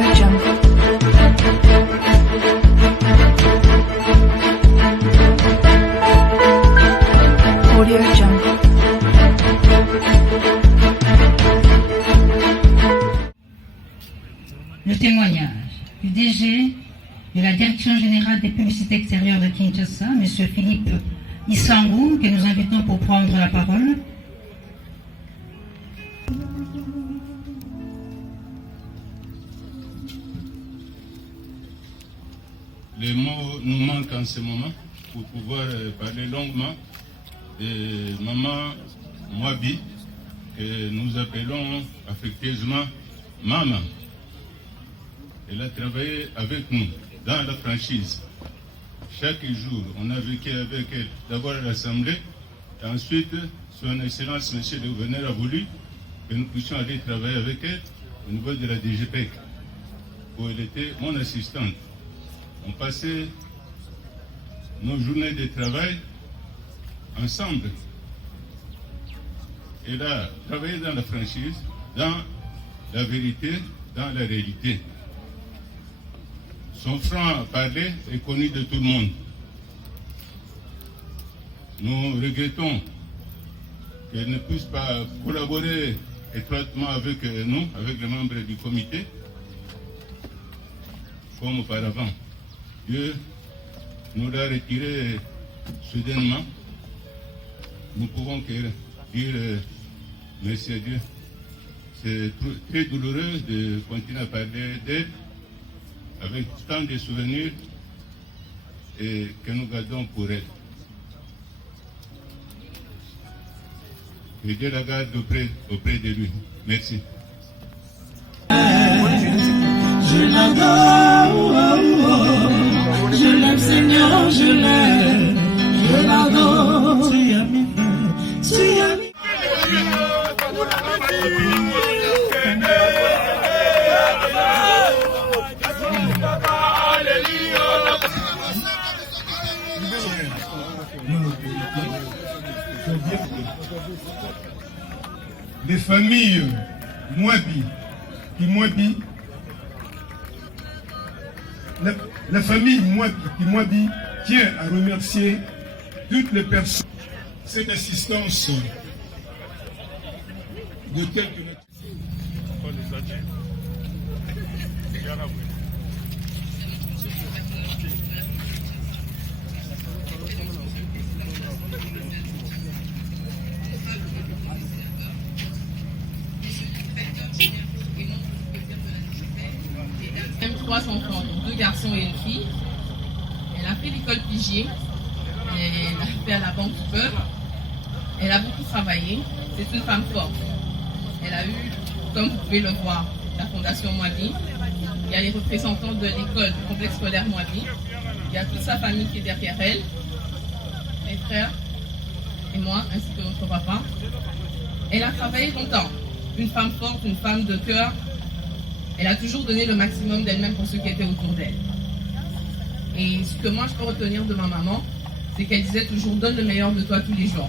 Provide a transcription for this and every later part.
Audio Jungle. Audio Jungle. Le témoignage du DG de la Direction Générale des Publicités Extérieures de Kinshasa, M. Philippe Issangou, que nous invitons pour prendre la parole. Les mots nous manquent en ce moment pour pouvoir parler longuement de Maman Mwabi, que nous appelons affectueusement Maman. Elle a travaillé avec nous dans la franchise. Chaque jour, on a vécu avec elle d'abord à l'Assemblée, et ensuite, son Excellence, M. le gouverneur, a voulu que nous puissions aller travailler avec elle au niveau de la DGPEC, où elle était mon assistante. On passait nos journées de travail ensemble. Elle a travaillé dans la franchise, dans la vérité, dans la réalité. Son franc-parler est connu de tout le monde. Nous regrettons qu'elle ne puisse pas collaborer étroitement avec nous, avec les membres du comité, comme auparavant. Dieu nous l'a retiré soudainement. Nous pouvons que dire merci à Dieu. C'est très douloureux de continuer à parler d'elle avec tant de souvenirs et que nous gardons pour elle. Que Dieu la garde auprès de lui. Merci. Je l'adore, je l'aime Seigneur, je l'aime, je l'adore. Tu as mis, tu as mis. Les familles Mwabi, la famille Mwabi tient à remercier toutes les personnes. Cette assistance de quelques Même 3 enfants, donc 2 garçons et une fille. Elle a fait l'école Pigier, elle a fait à la Banque du Peuple. Elle a beaucoup travaillé, c'est une femme forte. Elle a eu, comme vous pouvez le voir, la Fondation Mwabi. Il y a les représentants de l'école du complexe scolaire Mwabi. Il y a toute sa famille qui est derrière elle, mes frères et moi, ainsi que notre papa. Elle a travaillé longtemps. Une femme forte, une femme de cœur. Elle a toujours donné le maximum d'elle-même pour ceux qui étaient autour d'elle. Et ce que moi je peux retenir de ma maman, c'est qu'elle disait toujours donne le meilleur de toi tous les jours.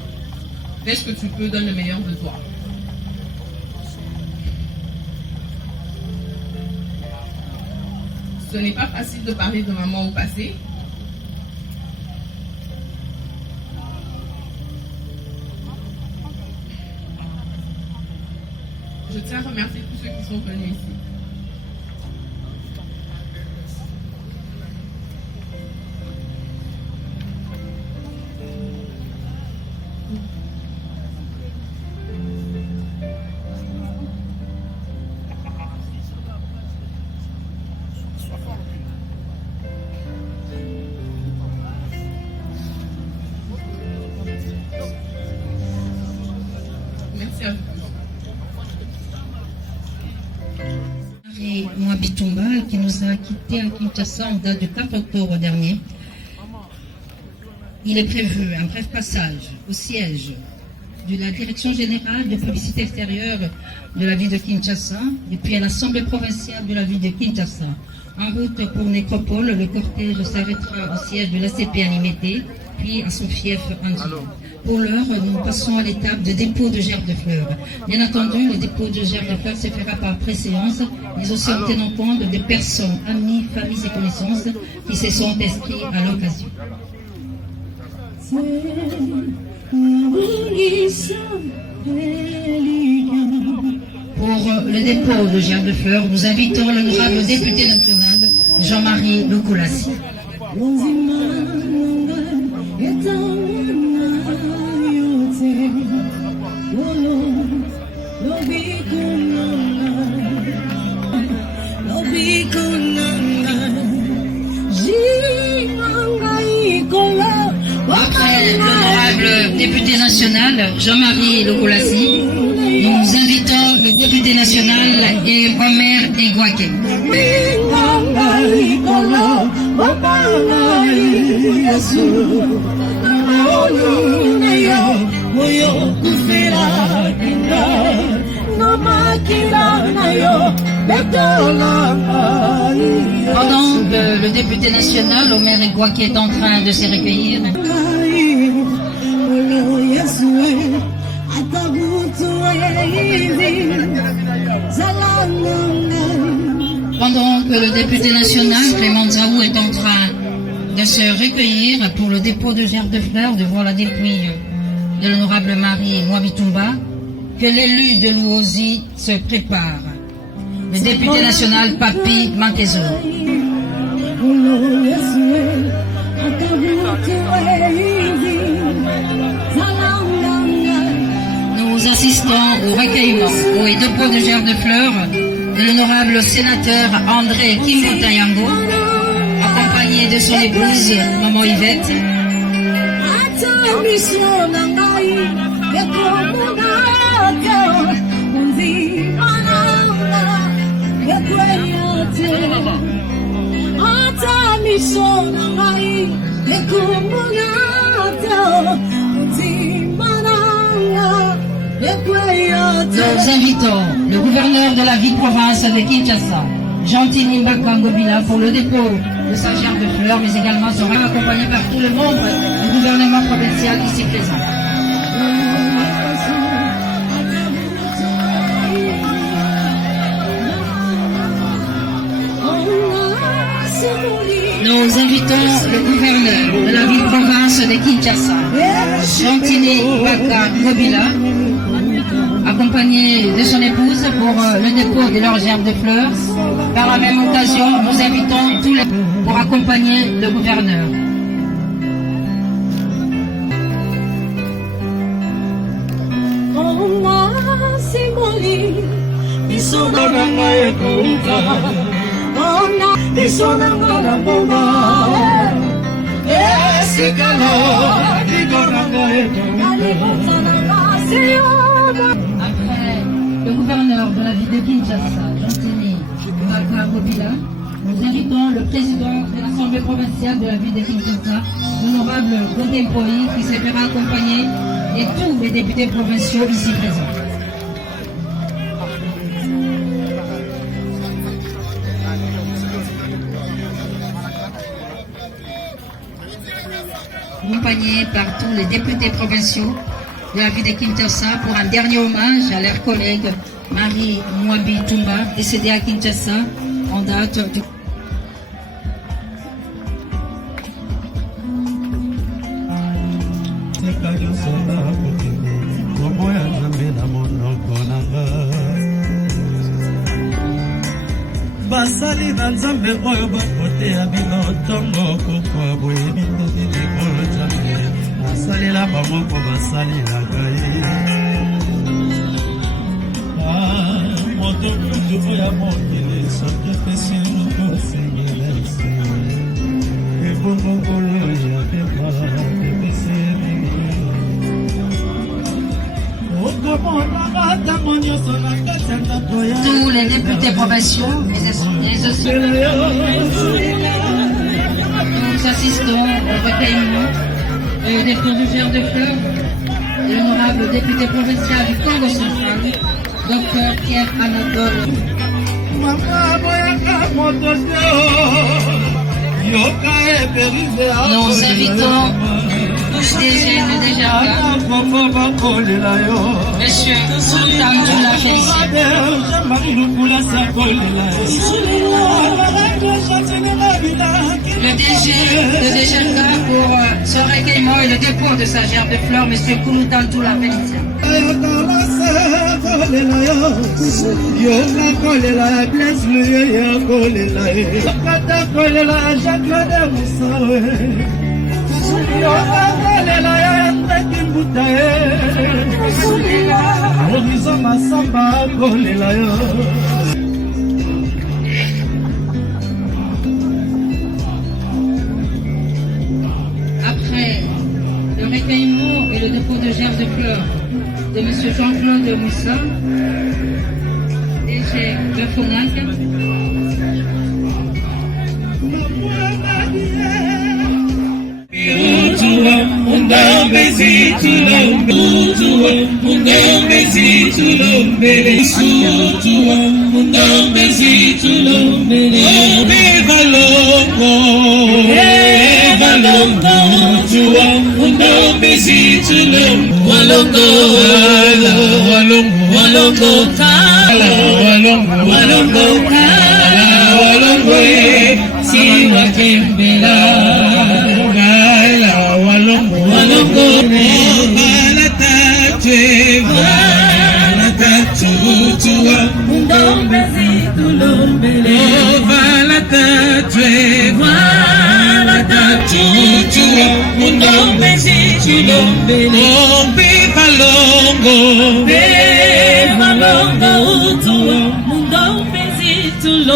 Fais ce que tu peux, donne le meilleur de toi. Ce n'est pas facile de parler de maman au passé. Je tiens à remercier tous ceux qui sont venus ici. Merci à vous. Mwabi Tumba, qui nous a quittés à Kinshasa en date du 4 octobre dernier. Il est prévu un bref passage au siège de la Direction Générale de Publicité Extérieure de la ville de Kinshasa et puis à l'Assemblée Provinciale de la ville de Kinshasa. En route pour Nécropole, le cortège s'arrêtera au siège de l'ACP à Limete, puis à son fief Anji. Pour l'heure, nous passons à l'étape de dépôt de gerbes de fleurs. Bien entendu, le dépôt de gerbes de fleurs se fera par préséance, mais aussi en tenant compte des personnes, amis, familles et connaissances qui se sont inscrits à l'occasion. Pour le dépôt de gerbes de fleurs, nous invitons l'honorable député national Jean-Marie Lokolassi. Après l'honorable député national Jean-Marie Lokolassi, nous invitons le député national et Omer Egwake. Pendant que le député national Omer Egwake est en train de se recueillir, pendant que le député national Clément Zaou est en train de se recueillir pour le dépôt de gerbes de fleurs devant la dépouille de l'honorable Marie Mouabi-Toumba, que l'élu de l'Ouosi se prépare. Le député national Papi Mankezo. Nous assistons au recueillement et dépôt de gerbes de fleurs de l'honorable sénateur André Kimboutayango, accompagné de son épouse, Maman Yvette. Nous invitons le gouverneur de la ville-province de Kinshasa, Gentini Mbaka Ngobila, pour le dépôt de sa gerbe de fleurs, mais également sera accompagné par tous les membres du gouvernement provincial ici présent. Nous invitons le gouverneur de la ville-province de Kinshasa, Gentini Mbaka Ngobila, accompagné de son épouse pour le dépôt de leur gerbe de fleurs. Par la même occasion, nous invitons tous les pour accompagner le gouverneur. Après le gouverneur de la ville de Kinshasa, Gentini Mbaka Ngobila, nous invitons le président de l'Assemblée provinciale de la ville de Kinshasa, l'honorable Godin Poyi, qui se fera accompagner de tous les députés provinciaux ici présents. Accompagnés par tous les députés provinciaux de la ville de Kinshasa pour un dernier hommage à leur collègue Marie Mouabi-Toumba, décédée à Kinshasa en date du... basali na nzambe oyo bakoteya bino ntongo kokwa boye mindeli oyo nzambe asalela bamoko basalelaka ye moto kutu oya mokili soki epesi lukosengelese ebongongolo ya pepala epesi mingi okomonaka ntango nyonso na kati ya ndako ya Tous les députés provinciaux, mais aussi nous assistons au recueillement et au dépôt du gerbe de fleurs de l'honorable député provincial du Congo central, Dr Pierre Anatole. Nous invitons DG de Dejarka, Monsieur Kouloutandou le DG de Dejarka pour son recueillement et le dépôt de sa gerbe de fleurs, Monsieur Kouloutandou la Félicia. Après le recueillement et le dépôt de gerbes de fleurs de M. Jean-Claude Moussa, DG de FONAC,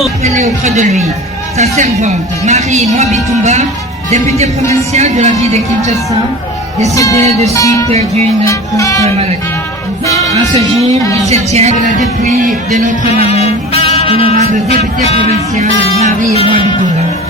appelé auprès de lui sa servante Marie Mwabitumba, députée provinciale de la ville de Kinshasa, décédée de suite d'une courte maladie. En ce jour, il se tient de la dépouille de notre maman, honorable députée provinciale Marie Mwabitumba.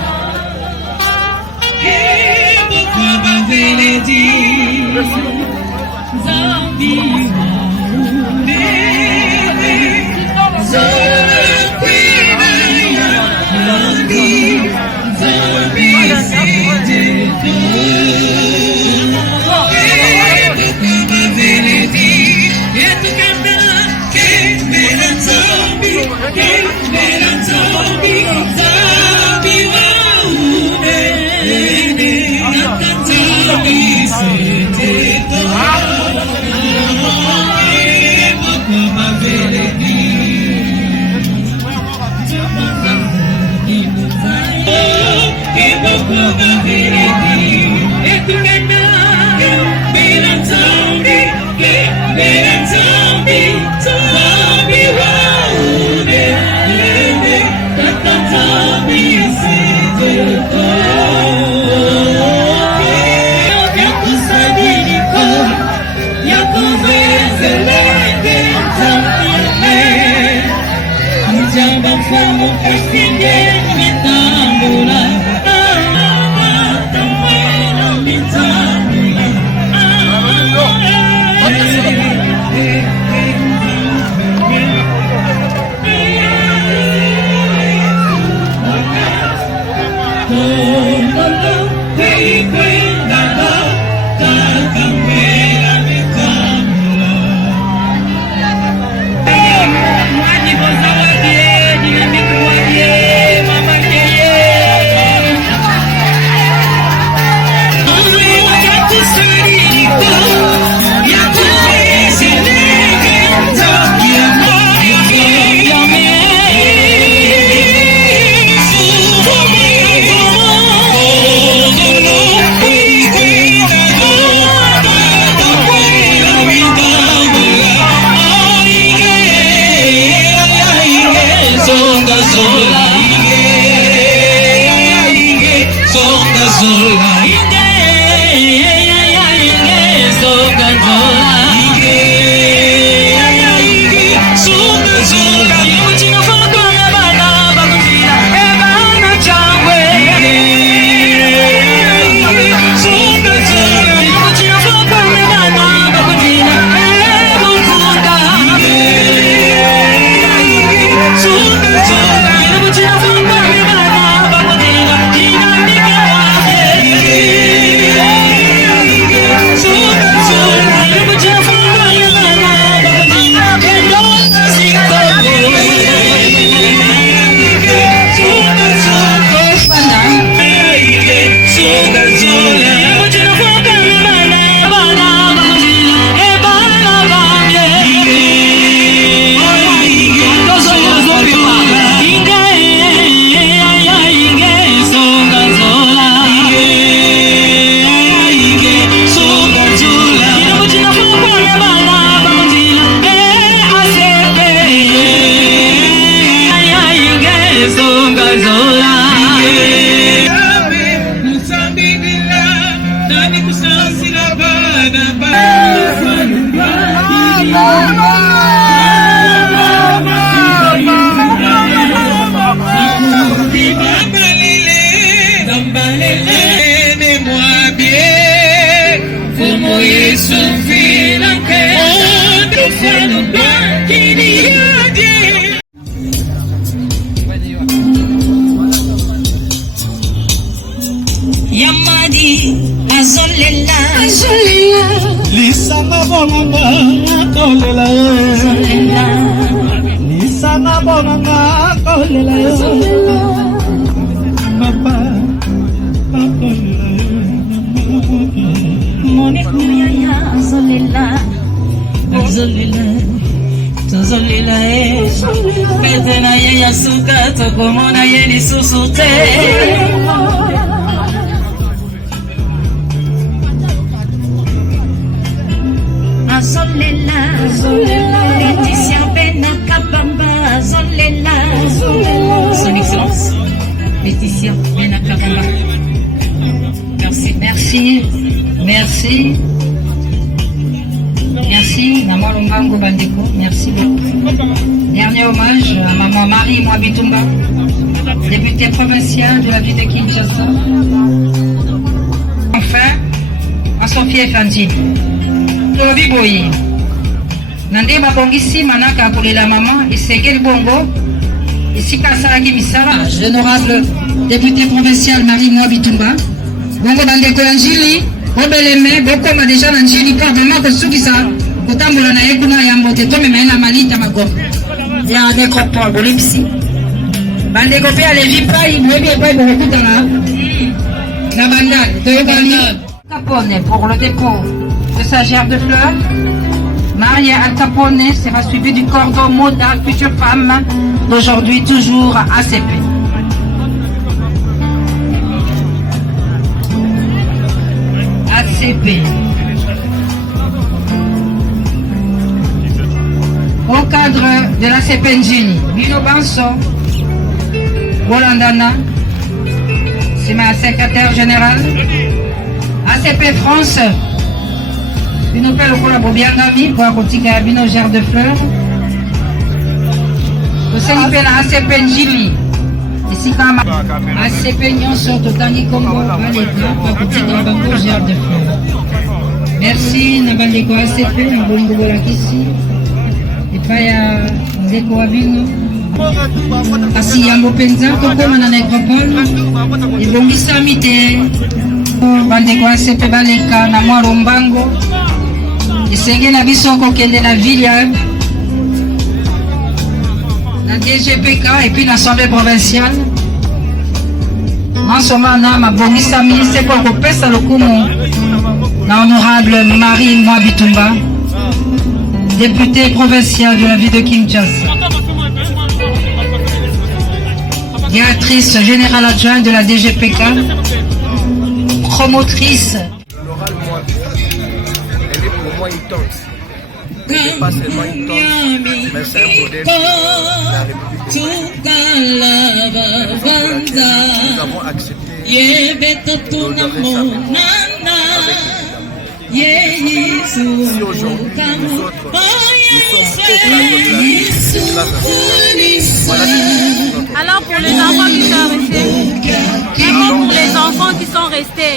Yamadi azolela lisanga bonanga kolela lisanga bonanga kolela papa akolela Monik Miriaya azolela Tozolela pete na ye ya suka tokomona ye lisusu te Azolela Laetitia Bena Kabamba Azolela Son Excellence Laetitia Bena Kabamba. Merci Maman Lombango Bandeko, merci beaucoup. Dernier hommage à Maman Marie Mwabitumba, députée provinciale de la ville de Kinshasa. Enfin, à Sophie Fantine. Lobi Boyi. Nande babongisi manaka pour la maman et Segel Bongo. Ici Kasaraki Misara, l'honorable député provincial Marie Mwabitumba. Bongo Bandeko Anjili, Obeleme, Bokoma déjà Anjili, pardon, que Soukisa, Kotambola na Ekuna Yambote, Tome Mena Malita Mago. Ya Nekopon, Bolipsi. Bandeko Pea Levi Pai, Mwebi et Pai, Borokutala. La bandade, Toyobali. Capone pour le dépôt de sa gerbe de fleurs. Maria Al Capone sera suivie du cordon Moda, future femme d'aujourd'hui, toujours ACP. ACP. Au cadre de l'ACP Njini, Bino Banso, Rolandana, c'est ma secrétaire générale. ACP France, Bino Pelo Bobiangami, pour Akotika Bino Gère de Fleurs. Au Sénipé, ACP Njili. Ici, quand ACP Nyonso, Totani Congo, Valeka, Akotika Bango Gère de Fleurs. Merci, Nabandeko ACP, Nabongo Bolakisi. Et pas ya Ndeko Abino. Asi Yambo Penza, Kokoma na Necropole. Et Bongisa Mite. Bandeko ACP Baleka, na Mwa Rombango. Et Senge na biso kokende na Villiers. La DGPK et puis l'Assemblée provinciale. En ce moment, ma Bongisa ministre pour Kopesa Lokumo. La honorable Marie Mwabitumba, députée provinciale de la ville de Kinshasa. Directrice générale adjointe de la DGPK. Promotrice. L'oral Mwabi, elle est pour moi une tante. Elle n'est pas seulement une tante, mais c'est un modèle de la République de Nous avons accepté d'honorer sa mémoire. Si aujourd'hui, nous autres, nous sommes au plan de la Alors pour les enfants qui sont restés, comment pour les enfants qui sont restés?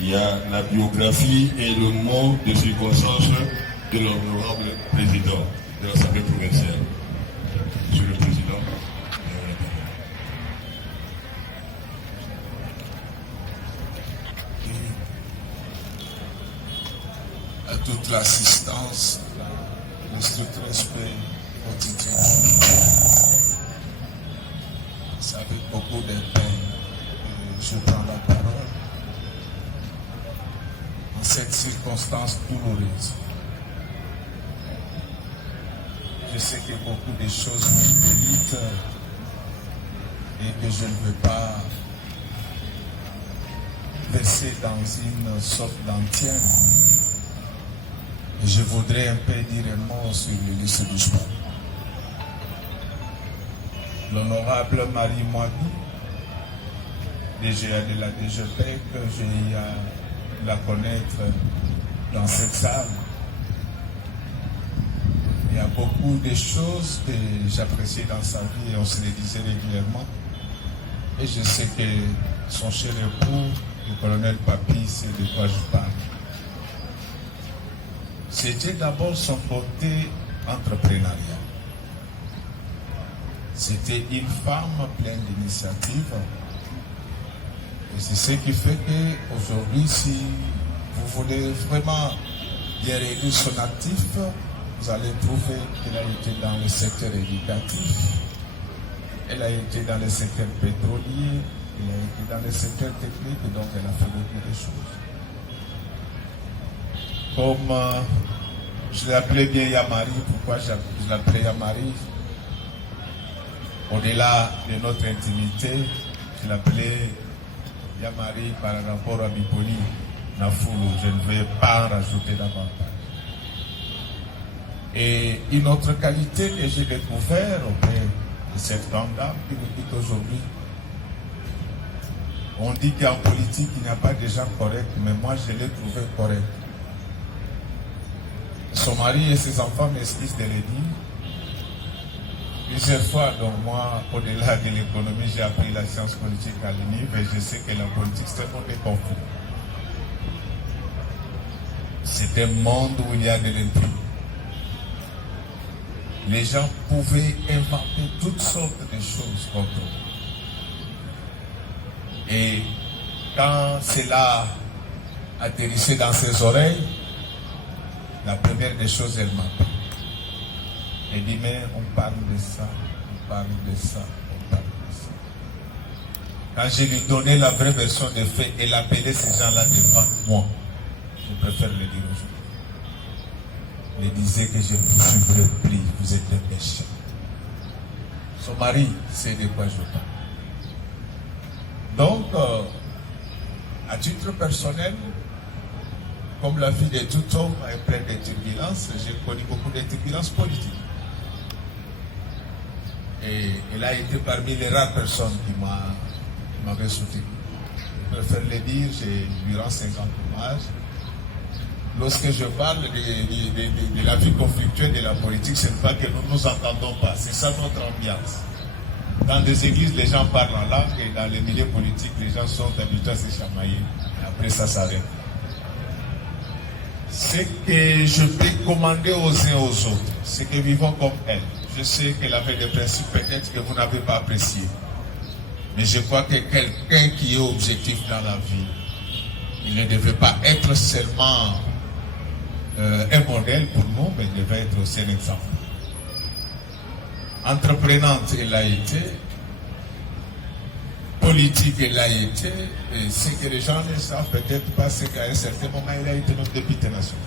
Il y a la biographie et le mot de circonstance de l'honorable président de l'Assemblée provinciale. Monsieur le Président. À toute l'assistance, notre respect quotidien. C'est avec beaucoup de peine que je prends la parole. En cette circonstances douloureuses. Je sais que beaucoup de choses m'élitent et que je ne veux pas verser dans une sorte d'antienne. Je voudrais un peu dire un mot sur le lycée du sport. L'honorable Marie Moabi, DGA de la DGP, que j'ai eu à la connaître dans cette salle. Il y a beaucoup de choses que j'appréciais dans sa vie et on se les disait régulièrement. Et je sais que son cher époux, le colonel Papi, c'est de quoi je parle. C'était d'abord son côté entrepreneurial. C'était une femme pleine d'initiatives. Et c'est ce qui fait qu'aujourd'hui, si vous voulez vraiment bien réduire son actif, vous allez trouver qu'elle a été dans le secteur éducatif, elle a été dans le secteur pétrolier, elle a été dans le secteur technique, et donc elle a fait beaucoup de choses. Comme je l'appelais bien Yamari, pourquoi je l'appelais Yamari? Au-delà de notre intimité, je l'appelais Yamari par rapport à Bipoli, Nafoulou. Je ne vais pas en rajouter davantage. Et une autre qualité que j'ai découvert auprès de cette grande dame qui me dit qu'aujourd'hui, on dit qu'en politique, il n'y a pas de gens corrects, mais moi, je l'ai trouvé correct. Son mari et ses enfants m'excusent de le dire. Plusieurs fois, donc moi, au-delà de l'économie, j'ai appris la science politique à l'UNIV et je sais que la politique, c'est un monde confus. C'est un monde où il y a de l'intrigue. Les gens pouvaient inventer toutes sortes de choses contre eux. Et quand cela atterrissait dans ses oreilles, la première des choses, elle m'appelle. Elle dit, mais on parle de ça, on parle de ça, on parle de ça. Quand je lui donnais la vraie version des faits, elle appelait ces gens-là devant moi. Je préfère le dire aujourd'hui. Elle disait que je vous suivrai pris, vous êtes des méchants. Son mari sait de quoi je parle. Donc, à titre personnel, comme la vie de tout homme est pleine de turbulences, j'ai connu beaucoup de turbulences politiques. Et elle a été parmi les rares personnes qui m'avaient soutenu. Je préfère le dire, je lui rends 50 hommages. Lorsque je parle de la vie conflictuelle de la politique, ce n'est pas que nous ne nous entendons pas, c'est ça notre ambiance. Dans des églises, les gens parlent en langue et dans les milieux politiques, les gens sont habitués à se chamailler. Et après, ça s'arrête. Ce que je peux commander aux uns aux autres, c'est que vivons comme elle. Je sais qu'elle avait des principes peut-être que vous n'avez pas appréciés. Mais je crois que quelqu'un qui est objectif dans la vie, il ne devait pas être seulement un modèle pour nous, mais il devait être aussi un exemple. Entreprenante, elle a été. Politique, elle a été. Et ce que les gens ne savent peut-être pas, c'est qu'à un certain moment, elle a été notre député national.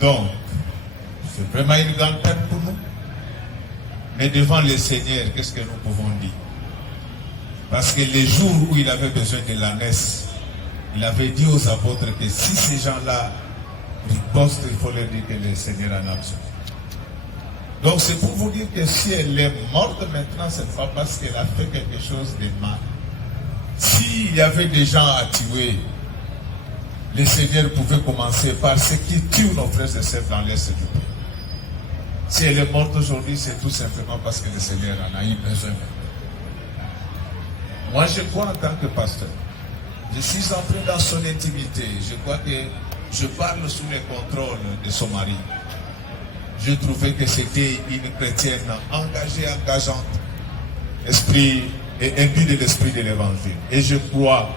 Donc, c'est vraiment une grande peine pour nous. Mais devant le Seigneur, qu'est-ce que nous pouvons dire? Parce que les jours où il avait besoin de l'ânesse, il avait dit aux apôtres que si ces gens-là ripostent, il faut leur dire que le Seigneur en a besoin. Donc c'est pour vous dire que si elle est morte maintenant, ce n'est pas parce qu'elle a fait quelque chose de mal. S'il y avait des gens à tuer, le Seigneur pouvait commencer par ceux qui tuent nos frères et sœurs dans l'Est du pays. Si elle est morte aujourd'hui, c'est tout simplement parce que le Seigneur en a eu besoin. Moi, je crois en tant que pasteur. Je suis entré dans son intimité. Je crois que je parle sous le contrôle de son mari. Je trouvais que c'était une chrétienne engagée, engageante, esprit et imbue de l'esprit de l'évangile. Et je crois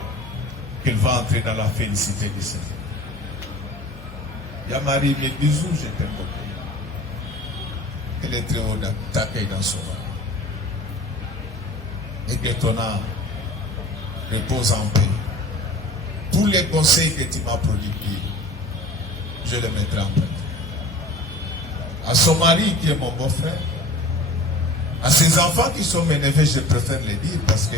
qu'elle va entrer dans la félicité du Seigneur. Yamari, mes bisous, je t'aime beaucoup. Elle est très haut d'accueil dans son âme. Et que ton âme repose en paix. tous les conseils que tu m'as prodigués, je les mettrai en pratique. À son mari qui est mon beau-frère, à ses enfants qui sont mes neveux, je préfère les dire parce que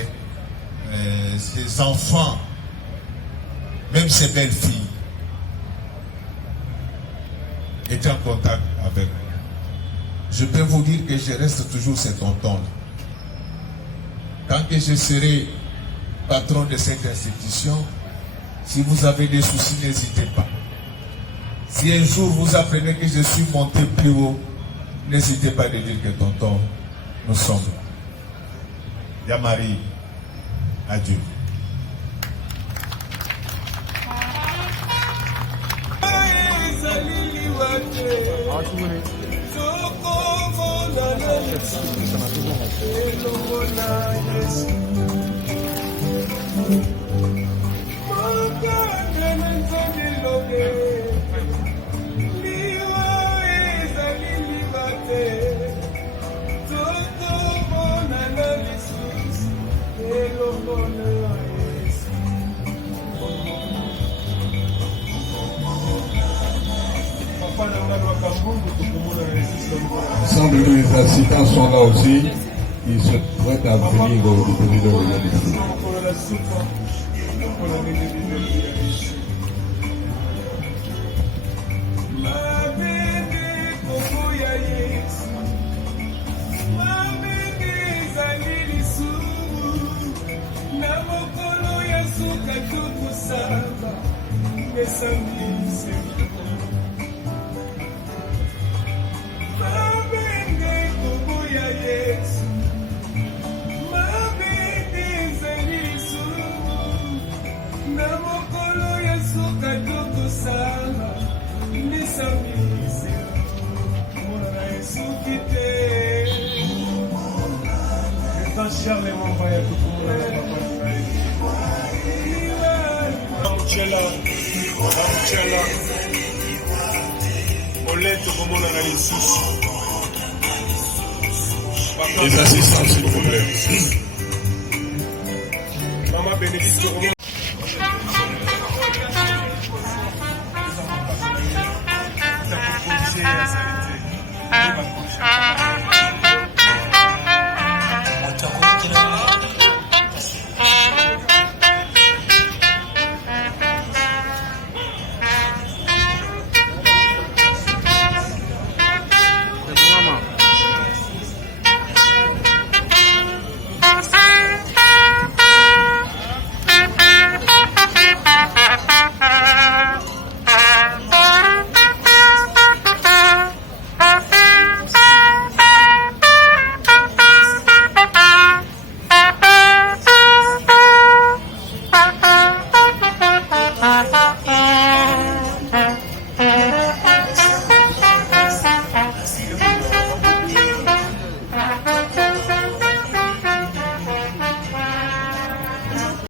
ces enfants, même ces belles filles, étaient en contact avec moi. Je peux vous dire que je reste toujours cet tonton-là. Tant que je serai patron de cette institution, si vous avez des soucis, n'hésitez pas. Si un jour vous apprenez que je suis monté plus haut, n'hésitez pas de dire que tonton, nous sommes là. Yamari, adieu. Semble que les assistants sont là aussi. Ils se prêtent à venir au président de la République. Les assistants, s'il vous plaît. Maman bénédiction.